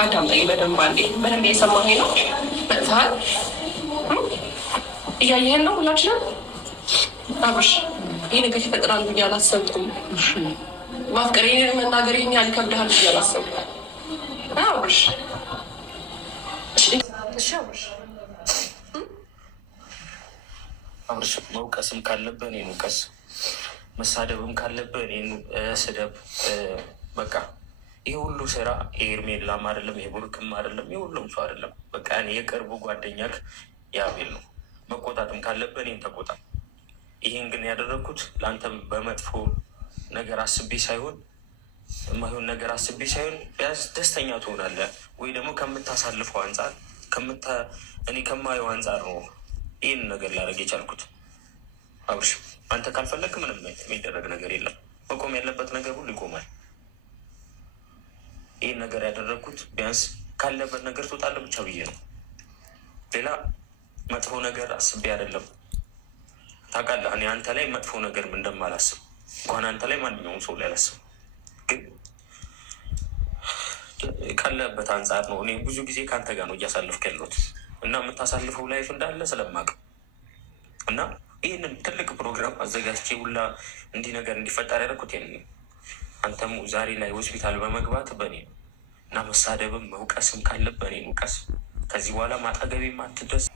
አዳምጠኝ በደንብ አንዴ። በደንብ እየሰማኸኝ ነው? መጥተሃል? እያየኸን ነው? ሁላችንም አብርሽ፣ ይህ ነገር ይፈጥራል ብዬ አላሰብኩም። ማፍቀር መናገር ይህን ያህል ይከብድሃል ብዬ አላሰብኩም። አብርሽ አብርሽ፣ መውቀስም ካለብህ እኔን ውቀስ፣ መሳደብም ካለብህ እኔን ስደብ። በቃ ይህ ሁሉ ስራ የኤርሜላም አይደለም የቡርክም አይደለም የሁሉም ሰው አይደለም። በቃ እኔ የቅርቡ ጓደኛክ የአቤል ነው። መቆጣትም ካለብህ እኔን ተቆጣ። ይህን ግን ያደረግኩት ለአንተም በመጥፎ ነገር አስቤ ሳይሆን የማይሆን ነገር አስቤ ሳይሆን ቢያንስ ደስተኛ ትሆናለህ ወይ ደግሞ ከምታሳልፈው አንጻር እኔ ከማየው አንጻር ነው ይህን ነገር ላደርግ የቻልኩት። አብርሽ፣ አንተ ካልፈለግ ምንም የሚደረግ ነገር የለም። መቆም ያለበት ነገር ሁሉ ይቆማል። ይህን ነገር ያደረግኩት ቢያንስ ካለበት ነገር ትወጣለህ ብቻ ብዬ ነው። ሌላ መጥፎ ነገር አስቤ አይደለም። ታውቃለህ እኔ አንተ ላይ መጥፎ ነገር እንደማላስብ እንኳን አንተ ላይ ማንኛውም ሰው ላይ አላስብም። ግን ካለበት አንጻር ነው። እኔ ብዙ ጊዜ ከአንተ ጋር ነው እያሳለፍክ ያለሁት እና የምታሳልፈው ላይፍ እንዳለ ስለማውቅ እና ይህንን ትልቅ ፕሮግራም አዘጋጅቼ ሁላ እንዲህ ነገር እንዲፈጠር ያደረኩት ይህን አንተም ዛሬ ላይ ሆስፒታል በመግባት በእኔ ነው እና መሳደብም መውቀስም ካለብህ እኔን ውቀስ። ከዚህ በኋላ ማጠገቤም አትድረስ።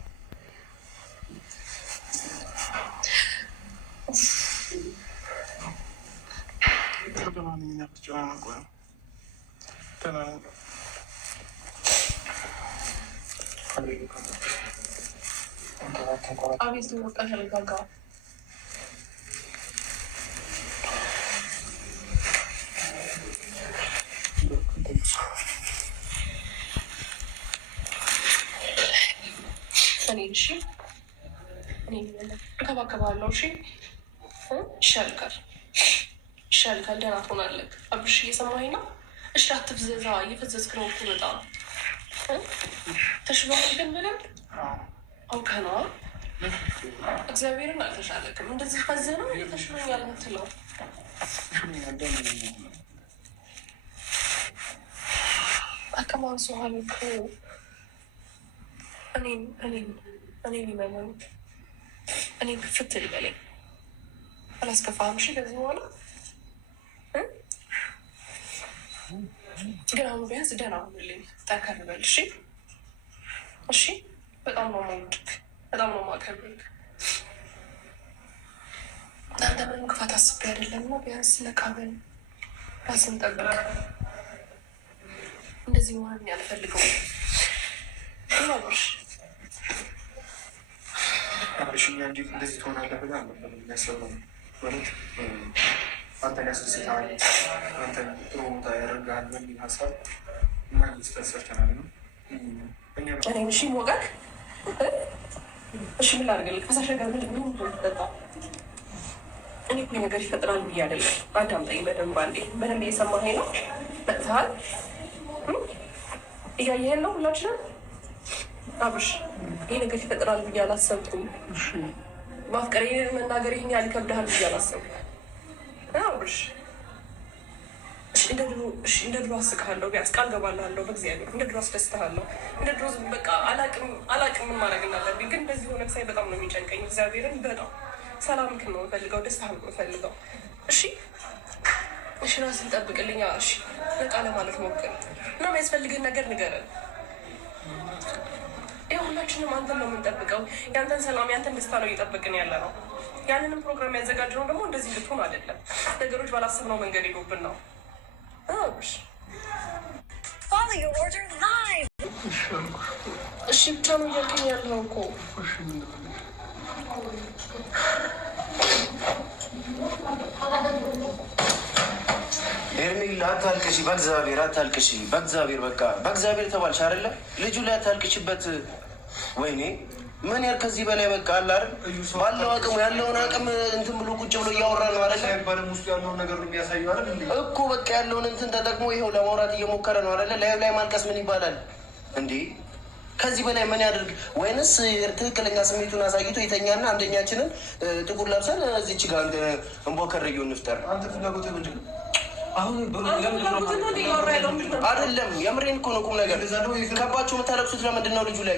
አቤት ወጣ ተረጋጋ። እሺ እኔ እንከባከባለሁ። እሺ ይሻልካል፣ ይሻልካል። ደህና ትሆናለህ። አብርሽ እየሰማኸኝ ነው? እሺ አትፍዘዛ። እየፈዘዝክ ነው እኮ በጣም ተሽሎሃል። ግን በደንብ አውቀህ ነዋ። እግዚአብሔርን አልተሻለክም። እንደዚህ ፈዘህ ነው ተሽሎኛል የምትለው? አቅም አንሶሃል እኮ። እኔን ይመመኑ፣ እኔን ክፍት ልበለኝ። አላስከፋህም? እሺ ከዚህ በኋላ ግን አሁን ቢያንስ ደህና ሁንልኝ፣ ጠንከር በል። እሺ እሺ። በጣም ነው የምወድህ፣ በጣም ነው የማከብርህ። እናንተ ምንም ክፋት አስቤ አይደለም ነው። ቢያንስ ነቃ በል፣ ራስን ጠብቅ። እንደዚህ መሆን ያልፈልገው አብርሽ፣ እኛ እንዴት እንደዚህ ትሆናለህ ብለህ አልነበረም የሚያስበው ማለት አንተን ያስደስታል፣ አንተን ጥሩ ቦታ ያደርግሃል በሚል ሀሳብ ሰርተናል ነው። እሺ ሞቀቅ፣ እሺ ምን ላድርግልህ? ፈሳሽ ነገር ምንድን ጠጣ? እኔ እኮ ነገር ይፈጥራል ብዬ አይደለም። አዳምጠኝ በደንብ አንዴ። በደንብ እየሰማኸኝ ነው? መጥተሃል? እያየኸን ነው? ሁላችንም አብርሽ፣ ይህ ነገር ይፈጥራል ብዬ አላሰብኩም። ማፍቀር መናገር ይህን ያህል ይከብድሃል ብዬ አላሰብኩም። አብርሽ፣ እንደ ድሮ አስቅሃለሁ። ቢያንስ ቃል ገባልሃለሁ በእግዚአብሔር እንደ ድሮ አስደስትሃለሁ። እንደ ድሮ በቃ አላቅም ምን ማድረግ እንዳለብኝ። ግን እንደዚህ ሆነ ሳይ በጣም ነው የሚጨንቀኝ። እግዚአብሔርን በጣም ሰላምክን ነው የምፈልገው፣ ደስታህን ነው የምፈልገው። እሺ እሺ፣ ራስን ጠብቅልኛ። እሺ ነቃ ለማለት ሞክር እና የሚያስፈልግህን ነገር ንገረን። ይኸው ሁላችንም አንተን ነው የምንጠብቀው። ያንተን ሰላም ያንተን ደስታ ነው እየጠበቅን ያለ ነው። ያንንም ፕሮግራም ያዘጋጅነው ደግሞ እንደዚህ ልትሆን አይደለም። ነገሮች ባላሰብነው መንገድ ሄዶብን ነው። እሺ ብቻ ነው እያልከኝ ያለው እኮ። ኤርሜላ አታልቅሺ፣ በእግዚአብሔር አታልቅሺ። በእግዚአብሔር በቃ በእግዚአብሔር ተባልሽ አይደለ? ልጁ ላይ አታልቅሽበት። ወይኔ ምን ያህል ከዚህ በላይ በቃ አለ አይደል? ባለው አቅም ያለውን አቅም እንትን ብሎ ቁጭ ብሎ እያወራ ነው አይደል? ሳይባልም ውስጡ ያለውን ነገር የሚያሳዩ አይደል እኮ በቃ ያለውን እንትን ተጠቅሞ ይኸው ለማውራት እየሞከረ ነው አይደለ? ላይ ማልቀስ ምን ይባላል እንዴ? ከዚህ በላይ ምን ያደርግ? ወይንስ ትክክለኛ ስሜቱን አሳይቶ የተኛና አንደኛችንን ጥቁር ለብሰን እዚች ጋር እንቦከርዩ እንፍጠር? አንተ ፍላጎት ምንድን ነው? አሁን አይደለም የምሬን እኮ ነው። ቁም ነገር ከባችሁ የምታለቅሱት ለምንድን ነው? ልጁ ላይ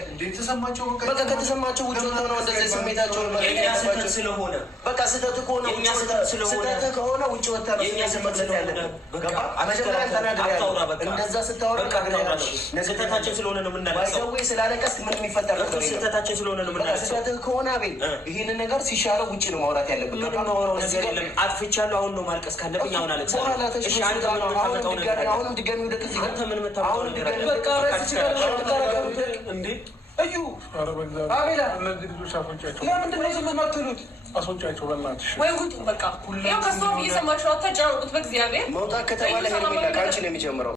በቃ ከተሰማቸው ውጭ ወጥተው ነው እንደዚህ ስሜታቸው ስለሆነ በቃ ስህተት ከሆነ ስህተት ከሆነ ውጭ ወጥተህ ነው ያለብህ። መጀመሪያ ተናግሬያለሁ። እንደዛ ስታወራ ስህተታችን ስለሆነ ነው የምናለቅሰው። ስላለቀስክ ምን የሚፈጠር ነገር ስህተታችን ስለሆነ ነው የምናለቅሰው። ስህተትህ ከሆነ አቤል ይህንን ነገር ሲሻለው ውጭ ነው ማውራት ያለብህ። ማውራው ነገር የለም። አጥፍቻለሁ። አሁን ነው ማልቀስ ካለብኝ አሁን አለቅሳለሁ። አሁንም ድጋሚ ወደ ከዚህ አንተ ምን መታወቅ ነገር እንዴ? እዩ አቤላ እነዚህ ልጆች አስወጫቸው። ለምንድን ነው ዝም የማትሉት? አስወጫቸው በእናትሽ። ወይ ውጡ በቃ። ያው ከሷም እየሰማችሁ አታጫውቁት። በእግዚአብሔር መውጣት ከተባለ ሄርሜላ ከአንቺ ነው የሚጀምረው።